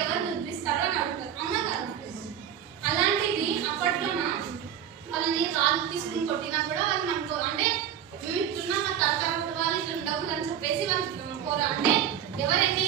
ఎవరు నిద్రిస్తారో అని అడుగుతారు, అవునా కదా? అలాంటిది అప్పట్లో వాళ్ళని రాళ్ళు తీసుకుని కొట్టినా కూడా వాళ్ళు మనకు అంటే మేము ఇట్లున్నా మా తరతరాల వాళ్ళు ఇట్లా ఉండకూడదు అని చెప్పేసి వాళ్ళు అంటే ఎవరైతే